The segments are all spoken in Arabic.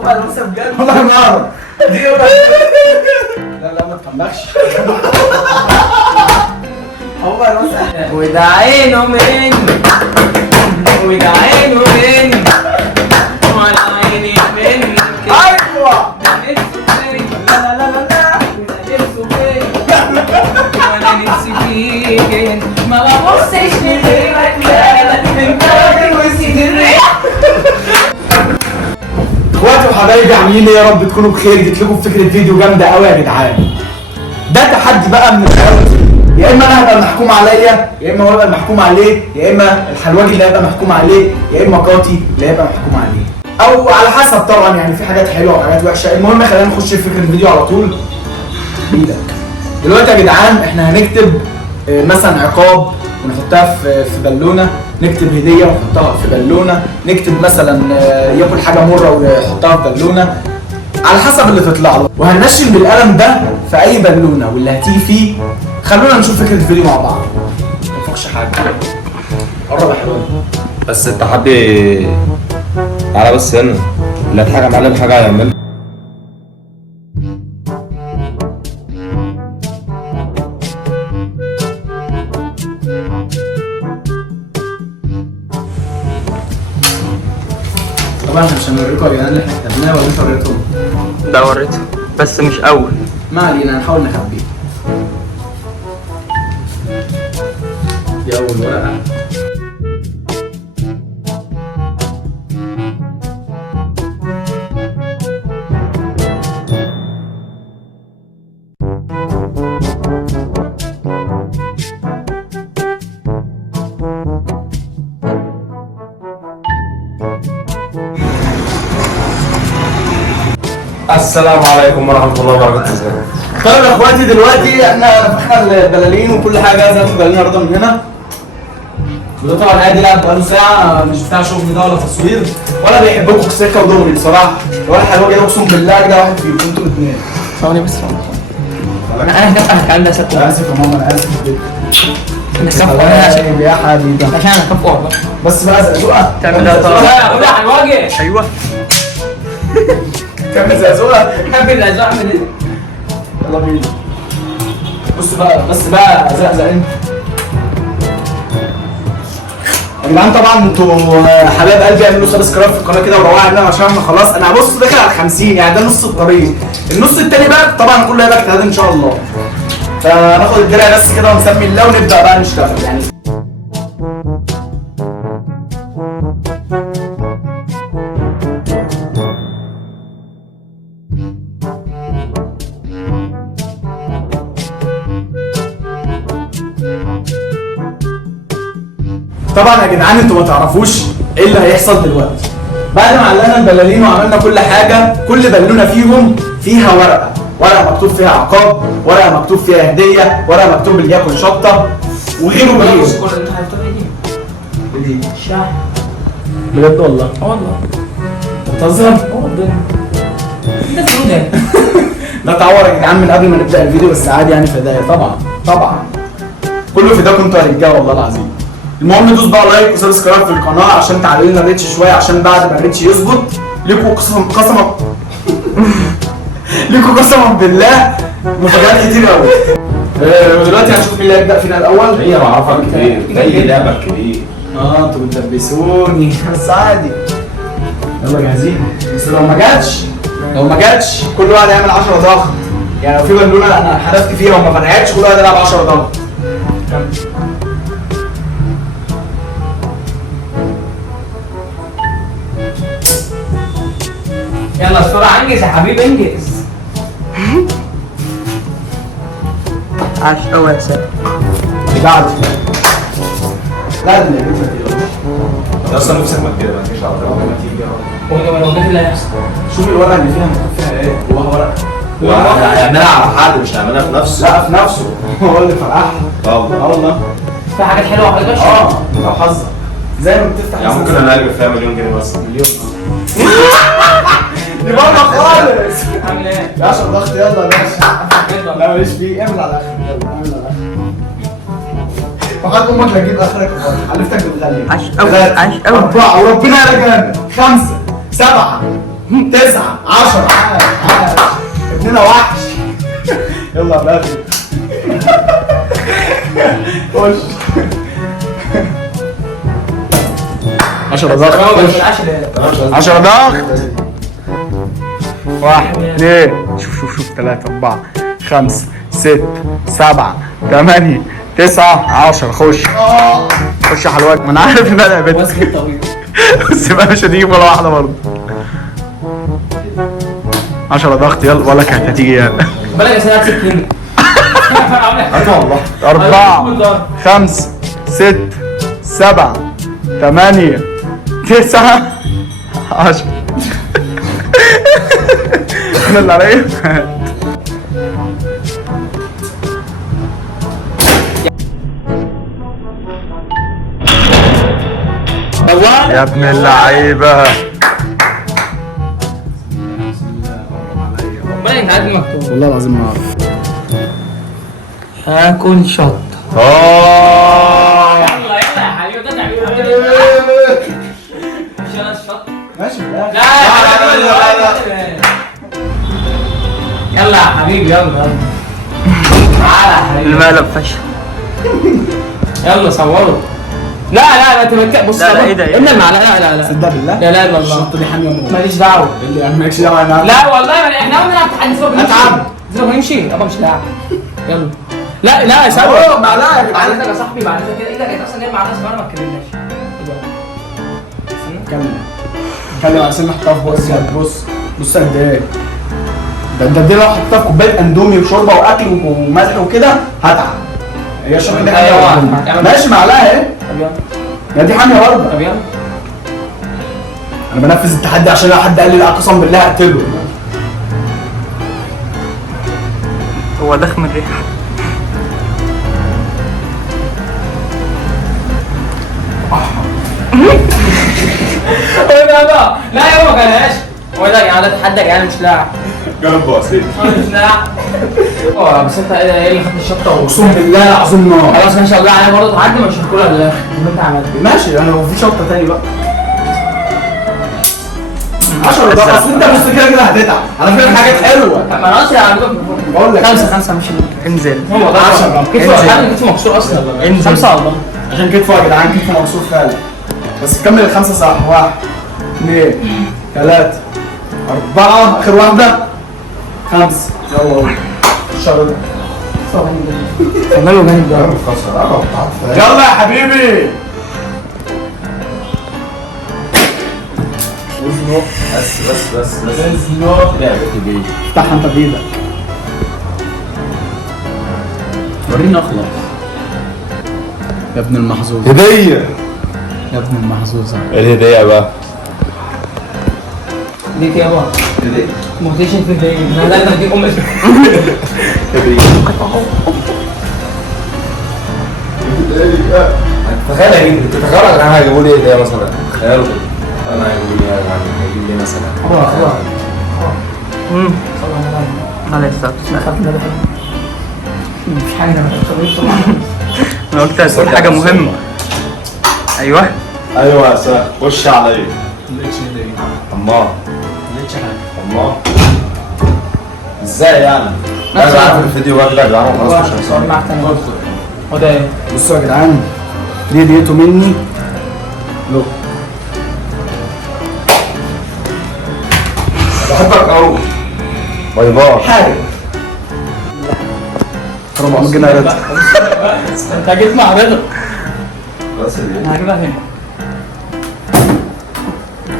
هو العروسه بجد والله ما اعرف. دي لا ما تخمخش. هو العروسه وده عينه مني وده عينه مني ولا عيني مني. ايوه لا لا لا لا وانا نفسي فيك ما ببصش لغيرك انت راجل وسيدي. اخواتي وحبايبي عاملين ايه؟ يا رب تكونوا بخير. جيت لكم بفكره فيديو جامده قوي يا جدعان. ده تحدي بقى من الاول، يا اما انا هبقى المحكوم عليا، يا اما هو يبقى المحكوم عليه، يا اما الحلواجي اللي هيبقى محكوم عليه، يا اما قاطي اللي هيبقى محكوم عليه، او على حسب طبعا. يعني في حاجات حلوه وحاجات وحشه. المهم خلينا نخش في فكره الفيديو على طول. بيدك دلوقتي يا جدعان احنا هنكتب مثلا عقاب ونحطها في بالونه، نكتب هديه ونحطها في بالونه، نكتب مثلا ياكل حاجه مره ويحطها في بالونه على حسب اللي تطلع له، وهننشن بالقلم ده في اي بالونه واللي هتيجي فيه. خلونا نشوف فكره الفيديو مع بعض. ما تنفخش حاجه. قرب يا حلوان. بس التحدي تعالى بس هنا، اللي هيتحكم عليه بحاجه هيعملها. طبعا احنا مش هنوريكم يا جدعان اللي احنا كتبناه ولا انت وريتهم؟ ده وريته بس مش اول. ما علينا هنحاول نخبيه. دي اول ورقه. السلام عليكم ورحمه الله وبركاته. طيب يا اخواتي دلوقتي احنا نفخنا البلالين وكل حاجه جاهزه. هاتوا البلالين النهارده من هنا. وده طبعا عادي لعب بقاله ساعه، مش بتاع شغل ده ولا تصوير ولا بيحبكم سكه ودغري بصراحه. ولا حلوه كده اقسم بالله كده واحد فيكم انتوا الاثنين. ثواني بس انا هكافئك على الكلام ده سبت. انا اسف يا ماما، انا اسف جدا. انا يا حبيبي عشان انا كفو والله. بس بقى زقزقه تعمل ده طبعا. لا على الوجه. ايوه كمل زقزقه. حب الازاء اعمل ايه؟ يلا بينا. بص بقى بس بقى زقزق انت. يا جدعان طبعا انتوا حبايب قلبي، اعملوا سبسكرايب في القناه كده وروقوا علينا عشان احنا خلاص. انا بص داخل على 50، يعني ده نص الطريق. النص التاني بقى طبعا كله هيبقى اجتهاد ان شاء الله. فناخد الدرع بس كده ونسمي الله ونبدا بقى نشتغل يعني. طبعا يا جدعان انتوا ما تعرفوش ايه اللي هيحصل دلوقتي. بعد ما علقنا البلالين وعملنا كل حاجه، كل بالونه فيهم فيها ورقه، ورقه مكتوب فيها عقاب، ورقه مكتوب فيها هديه، ورقه مكتوب اللي ياكل شطه وغيره وغيره. انت هتكتب ايه دي؟ شعر. بجد والله؟ والله بتهزر؟ والله انت بتقول ده. ده اتعور يا جدعان من قبل ما نبدا الفيديو، بس عادي يعني فدايه. طبعا كله فداكم انتوا يا رجاله والله العظيم. المهم دوس بقى لايك وسبسكرايب في القناه عشان تعلي لنا الريتش شويه، عشان بعد ما الريتش يظبط ليكوا قسما بالله مفاجآت كتير قوي. دلوقتي هنشوف مين اللي هيبدا فينا الاول. هي معرفه كتير، هي لعبه كبير. انتوا بتلبسوني بس عادي. يلا جاهزين؟ بس لو ما جاتش كل واحد هيعمل 10 ضغط. يعني لو في بالونه انا حذفت فيها وما فتحتش كل واحد يلعب 10 ضغط. يلا بسرعه انجز يا حبيبي انجز. عاش اول سنه اللي بعده. لا اللي انت اصلا نفسك ما كده، ما تجيش على طول ما تيجي. هو ده اللي هيحصل. شوف الورقه اللي فيها مكتوب فيها ايه. جواها ورقه. هنعملها على حد مش هنعملها في نفسه. لا في نفسه. هو اللي فرقعها. والله. في حاجات حلوه وحاجات وحشه. لو حظك زي ما بتفتح. يعني ممكن انا اقلب فيها مليون جنيه بس. مليون. دي بره خالص. عامل ايه؟ يا 10 ضغط يلا يا باشا. لا ماليش فيه. اعمل على الاخر. يلا اعمل على الاخر. فقط امك لا تجيب اخرك. حلفتك بتغلي. عاش قوي عاش قوي. 4 وربنا يا رجال. 5 7 9 10 ابننا وحش. يلا يا باشا خش 10 ضغط. 10 ضغط. 1 2 شوف 3 4 5 6 7 8 9 10. خش يا حلوات. ما انا عارف ان انا بنت بس بقى مش هتيجي ولا واحده برضه. 10 ضغط يلا. ولا كانت هتيجي يلا. بالك يا سيدي هتسكتني. والله 4 5 6 7 8 9 10. انا اللي عليا. يا ابن اللعيبه. بالك انت عارف المكتوب. والله العظيم ما اعرف. هاكل شط. اه يلا يا حبيبي ده تعمل مش انا الشط. ماشي لا يلا يا حبيبي يلا تعالى يا حبيبي. المقلب فشل. يلا صوروا. لا انت بص. لا، ايه ده؟ ابن المعلقه. لا صدق بالله. لا لا والله الشطه دي حاميه موت. ماليش دعوه. اللي يعني مالكش دعوه انا. لا والله احنا قلنا نلعب تحدي سوا. اتعب. نمشي يابا مش لاعب. يلا لا يا سوا. اوه معلقه يا بعد جدعان. يا صاحبي بعد كده ايدك كانت اصلا هي معلقه صغيره ما اتكلمناش. كمل عشان نحطها في بص يعني. بص قد ايه ده. انت دي لو حطيتها في كوبايه اندومي وشوربه واكل وملح وكده هتعب. هي الشوربه دي أيوة. حاميه. ماشي معلقه اهي. طب يلا. يا دي حاميه برضه. طب يلا. انا بنفذ التحدي عشان لو حد قال لي لا قسما بالله هقتله. هو دخم الريح. لا يا ما كانش. هو ده يا جدعان تحدى يعني مش لاعب. جرب بسيط. مش لاعب. بس انت ايه اللي خدت الشطه اقسم بالله العظيم نار. خلاص ما شاء الله عليها برضه تعدي مش هتاكلها اللي انت عملته. ماشي انا لو في شطه تاني بقى 10 ده. اصل انت بص كده هتتعب. على فكره حاجات حلوه. طب ما راسي عندكم بقول لك 5 مش انزل. هو ده 10 كتفه مكسور اصلا. انزل. 5 والله. عشان كتفه يا جدعان كتفه مكسور فعلا. بس كمل الخمسه صح. 1 2 3 4 اخر واحده 5. يلا قول الشهر ده. عملوا جامد ده. يلا يا حبيبي. بس ازنق. لعبتي دي. افتحها انت بايدك. ورينا اخلص يا ابن المحظوظ. هدية. يا ابن المحظوظ. الهدية بقى. دي يابا هدية. موتيشن في الدنيا. انا ده انا بديك هدية. تخيل تتخيل انا هيجيبوا لي هدية مثلا. تخيلوا كده. انا هيجيبوا لي هيجيب لي مثلا. عليه الصلاة والسلام. مش حاجه انا مش طبعا. انا قلت هتقول حاجة مهمة. ايوه. ايوه يا سلام. خش عليا. الله. الله. ازاي يعني؟ انا عارف الفيديو بقى كده يا جدعان خلاص مش صور معاك تاني. هو ده ايه؟ بصوا يا جدعان دي هديته مني له. بحبك قوي. باي باي. حاجه 400 جنيه رد. انت جيت مع رضا. بس دي. انا هجيبها هنا.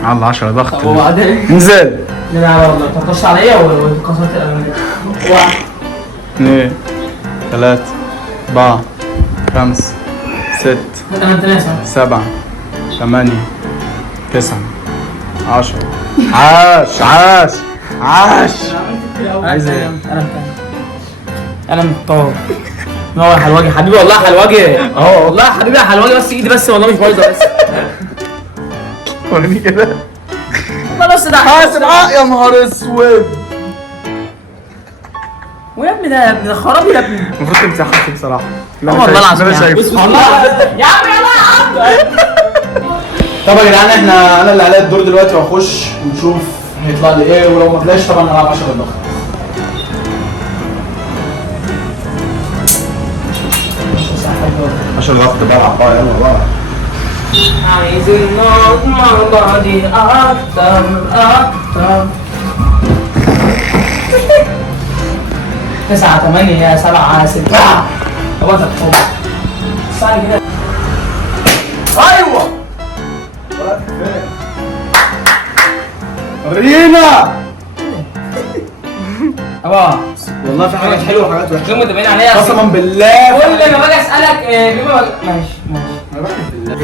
على 10 ضغط. طب وبعدين؟ انزل. لا والله انت هتخش عليا وكسرت الامانه. 1 2 3 4 5 6 انت ناسي. 7 8 9 10. عاش عاش عاش. عايز ايه؟ انا مطور. هو حلواجي حبيبي والله حلواجي. اهو والله يا حبيبي حلواجي بس ايدي بس والله مش بايظه بس. وريني كده. والله بس ده حاسب يا نهار اسود. ويا ابني ده يا ابني ده خرابي يا ابني. المفروض تمسحها بصراحه. والله العظيم انا يا عم. شايف. والله يا عم يلا يا عم. طب يا جدعان انا اللي عليا الدور دلوقتي واخش ونشوف هيطلع لي ايه؟ ولو ما طلعش طبعا هلعب 10 ضغط. عشان الوقت بلعب بقى، يلا بقى. عايزين نقعد مع بعض اكتر اكتر. 9 8 7 6 هو ده الحب. صح كده. ايوه ورينا. ابا والله في حاجات حلوه وحاجات وحشه. كلهم متابعين عليا قسما بالله. كل ما باجي اسالك ماشي انا بحلف بالله.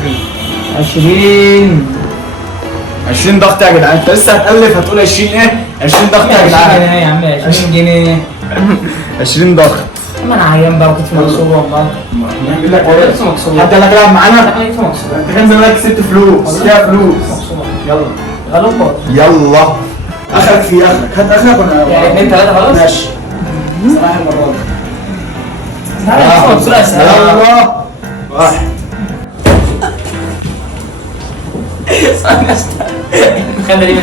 20 ضغط يا جدعان. انت لسه هتألف هتقول 20 ايه؟ 20 ضغط يا جدعان. جنيه يا عم 20 جنيه 20 ضغط. ما انا عيان بقى وكنت مغصوب والله. نعمل لك والله ايه؟ لسه مغصوب. حد قال لك العب معانا؟ انا لسه مغصوب. انت كان زمانك كسبت فلوس. فيها فلوس. يلا غلوب يلا. اخرك في اخرك. هات اخرك وانا يعني 2 3 خلاص. ماشي. صراحه المره دي. تعالى نصور بسرعه يلا. واحد. خلي لي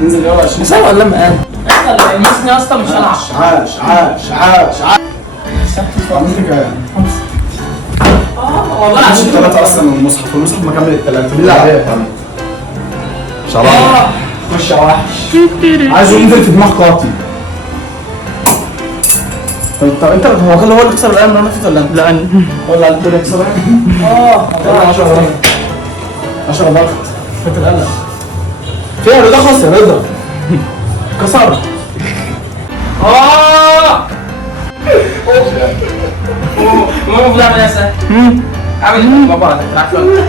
انزل يلا 20. مساوي ولا ما اصلا المسني اصلا مش هلعب. عاش. عملت كام؟ والله عشان عشان 3 اصلا من المصحف والمصحف ما كمل الثلاثه. بالله عليك كمل. شراب. خش يا وحش. عايزه ينزل في دماغ قاطي. طب انت هو كله هو اللي كسب القلم المره اللي فاتت ولا انت؟ لا انا ولا انت اللي كسب القلم؟ 10 ضغط. 10 ضغط. فات القلم. فيها رضا خلاص يا رضا. كسر. المهم بنعمل ايه اسال؟ اعمل ايه بابا تلعب شويه.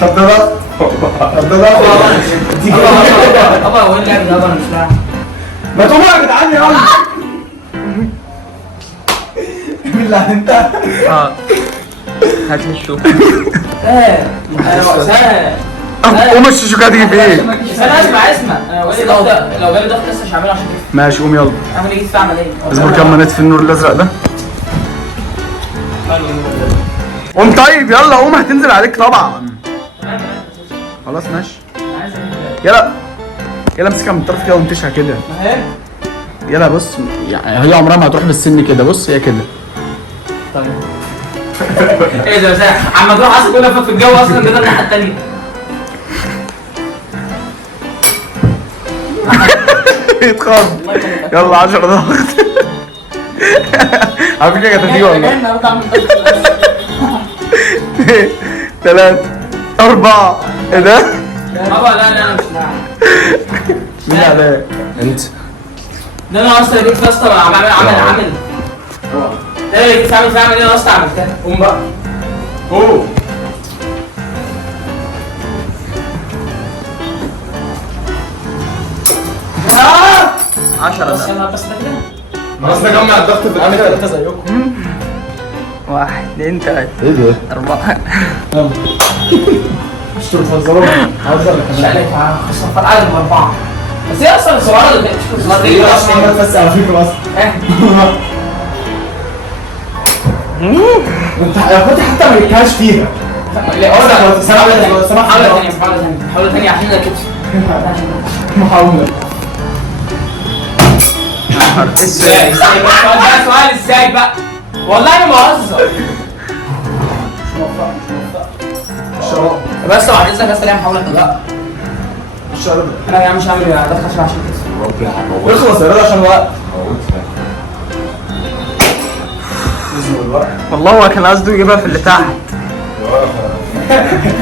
طب ده ضغط. طب ده ضغط. بابا هو اللي لعب ده انا مش لاعب. ما تقوموا يا جدعان يلا. بالله انت. هات لي الشوك. قوم الشوكه دي في ايه؟ انا اسمع لو جالي ضغط لسه مش هعمله عشان كده. ماشي قوم يلا. اعمل ايه في عمل ايه؟ اصبر كام ما نطفي النور الازرق ده. قوم طيب يلا قوم هتنزل عليك طبعا. خلاص ماشي. يلا امسكها من الطرف كده وانتشها كده. يلا بص يعني هي عمرها ما هتروح بالسن كده. بص هي كده. تمام. ايه ده ازاي؟ عم تروح اصلا كلها في الجو اصلا كده الناحيه الثانيه. يتخض. يلا 10 ضغط. على فكره كانت هتيجي والله. النهارده اعمل ضغط. 3 4 ايه ده؟ بابا لا انا مش لاعب. مين عليك؟ انت. ده انا اصلا جيت يا اسطى عامل ايه جيت عامل ايه انا اصلا عملتها. قوم بقى. قوم. بس يلا بس ده كده. بس نجمع الضغط في الاخر. انت زيكم. 1 2 3 ايه ده؟ 4. يلا. مش تهزروا. هزر مش عليك خسر في العدد ب4. بس هي اصلا الصغيره اللي دي اصلا بس على فكره اصلا. انت يا اخواتي حتى ما جبتهاش فيها. محاولة ثانية عشان الكتف. محاولة. ازاي سؤال ازاي بقى؟ والله انا بهزر. الشراب. بس لو عايزك بس ليها محاولة لا. الشراب. انا يا عم مش هعمل ايه ادخل عشان كده. اخلص يا رضا عشان الوقت. والله هو كان قصده يجيبها في اللي تحت.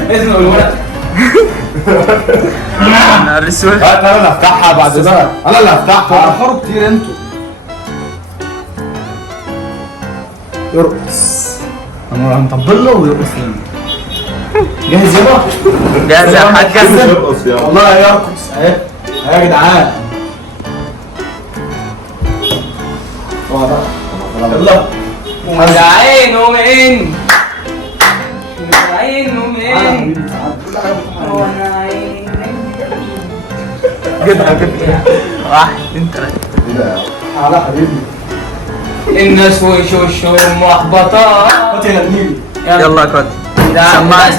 اذن الولد. انا الاسود. انا اللي هفتحها بعد ده. انا اللي هفتحها. هتأخروا كتير انتوا. يرقص. انا هنطبل له ويرقص لنا. جاهز يابا؟ جاهز يا حاج. يرقص يلا. والله هيرقص اهي. اهي يا جدعان. يلا. مدعين ومئن. مدعين ومئن. جدع 1 2 3. على حبيبي. الناس وشوشهم محبطات. هات يا نبيل. يلا يا كوتي. وده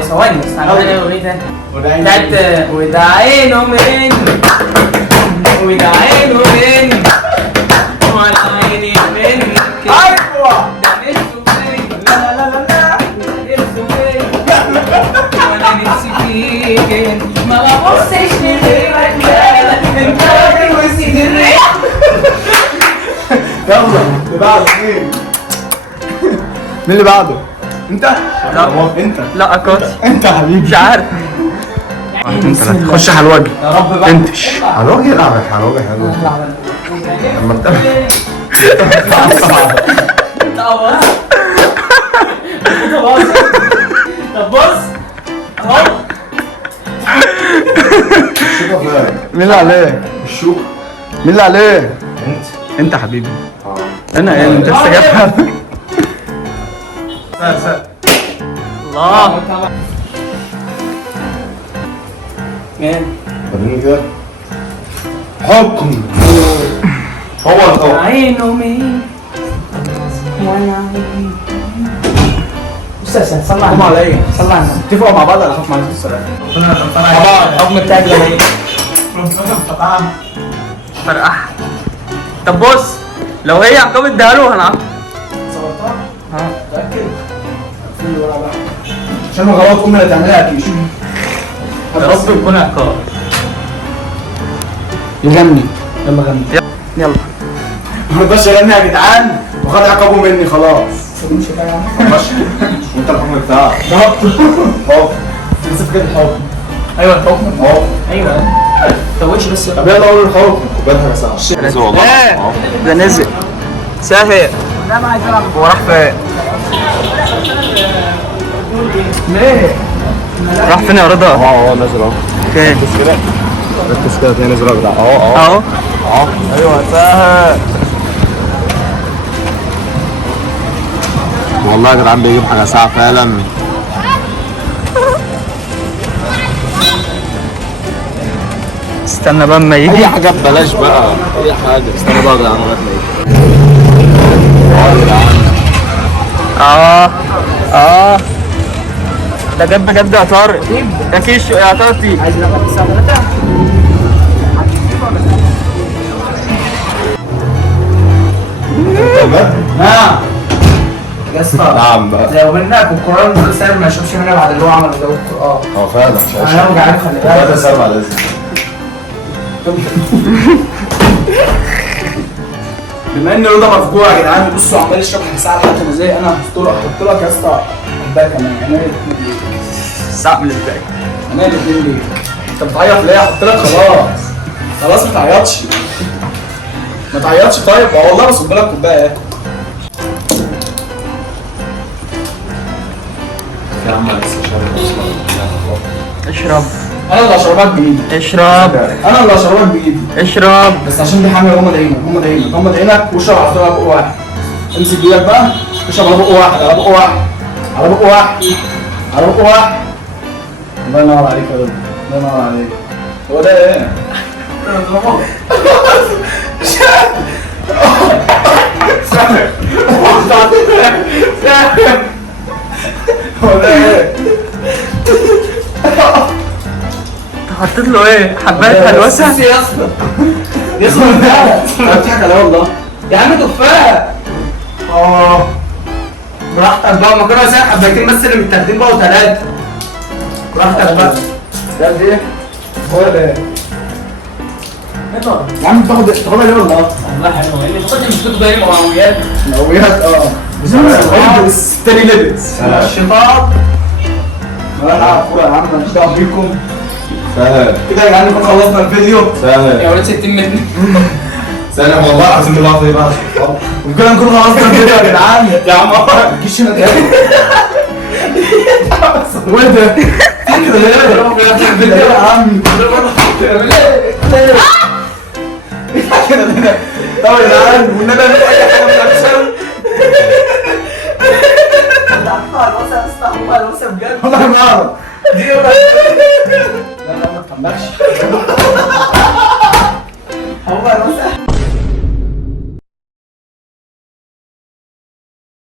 ثواني بس هنعمل اغنيه تاني بتاعت وده عينه من وده عينه من ولا عيني من ايوه ده نفسه فين لا لا لا لا نفسه فين وانا نفسي فيك ما ببصش لغيرك انت راجل وسيد الريح. يلا اللي بعده مين؟ مين اللي بعده؟ انت؟ انت لا اكاتي انت يا حبيبي مش عارف. واحد اتنين تلاته خش على الوجه. يا رب بقى انتش على وجهي العبك على وجهي حلو لما انت انت بص طب بص اهو الشوكه فين؟ مين اللي عليه؟ الشوكه مين اللي عليه؟ انت انت حبيبي. انا انت لسه جايبها. الله مين وريني كده حكم هو الحكم عينه مين وانا عيني استاذ صلى حكم عليا صلى على النبي اتفقوا مع بعض على حكم على السلام طبعا الحكم بتاعك لما ايه فرقح. طب بص لو هي عقاب اديها له هنعاقب. صورتها؟ ها متأكد؟ في ورقة بقى عشان ما غلط امي اللي تعملها اكيد يا رب يكون عقاب. يغني يلا غني يلا ما رضاش يغني يا جدعان وخد عقابه مني خلاص مش كده يا عم ماشي وانت الحكم بتاعك حكم تنسف كده الحكم ايوه الحكم اهو ايوه توش بس طب يلا قول الحكم كوبايه حاجه ساعه نزل والله ايه ده نزل ساهر. لا ما عايز العب هو راح فين؟ ليه؟ راح فين يا رضا؟ اه نزل اهو فين؟ ركز كده تلاقي نزل اهو اهو اهو اهو ايوه سهل والله يا جدعان بيجيب حاجه ساعه فعلا. استنى بقى اما يجي. اي حاجه ببلاش بقى اي حاجه استنى بقى يا جدعان لغايه ما يجي. اه ده جد بجد يا طارق. يا كيشو يا طارق. عايز ناخد الساعه 3 نعم يا اسطى نعم بقى لو قلنا في القران ده سبب ما يشوفش منها بعد اللي هو عمله ده القران هو فعلا مش عايش انا هرجع عليه خلي ده بالك سبب على اذن بما ان رضا مفجوع يا جدعان بصوا عمال يشرب حاجه ساعه لحد ما زي انا هحط لك يا اسطى كوبايه كمان انا الاثنين ليه الساعة من ازاي؟ انا الاثنين ليه انت بتعيط ليه هحط لك خلاص خلاص ما تعيطش ما تعيطش طيب والله بصب لك كوبايه يا عم لسه شارب اشرب انا اللي هشربك بايدي اشرب انا اللي هشربك بايدي اشرب. بس عشان دي حامل غمض عينك غمض عينك غمض عينك واشرب على طول على بق واحد امسك بايدك بقى اشرب على بق واحد على بق واحد على بق واحد على بق واحد الله ينور عليك يا رب الله ينور عليك هو ده ايه؟ هو ده ايه؟ حطيت له ايه؟ حباية هلوسة؟ يا اسطى يا اسطى انا بضحك عليه والله يا عم تفاح اه براحتك بقى ما كانوا ساعه حبايتين بس اللي متاخدين بقى وثلاثه براحتك بقى ده ايه؟ هو ده ايه؟ يا عم تاخدها ليه والله؟ والله حلو اللي كنت مش كنت دايما معويات نويات بس التاني لبس الشيطان انا العب كوره يا عم مش دعوه بيكم سهل كده يا جدعان نكون خلصنا الفيديو يا سهل ولاد 60 مني سهل والله العظيم اللحظه دي بقى وكده نكون خلصنا الفيديو يا جدعان يا عم ما تجيش هنا تاني وايه ده؟ كده ليه؟ يا عم كده ليه؟ طب يا جدعان والنبي نعمل اي حاجه من الاكشن والله ما اعرف لا ما تخمكش هو بقى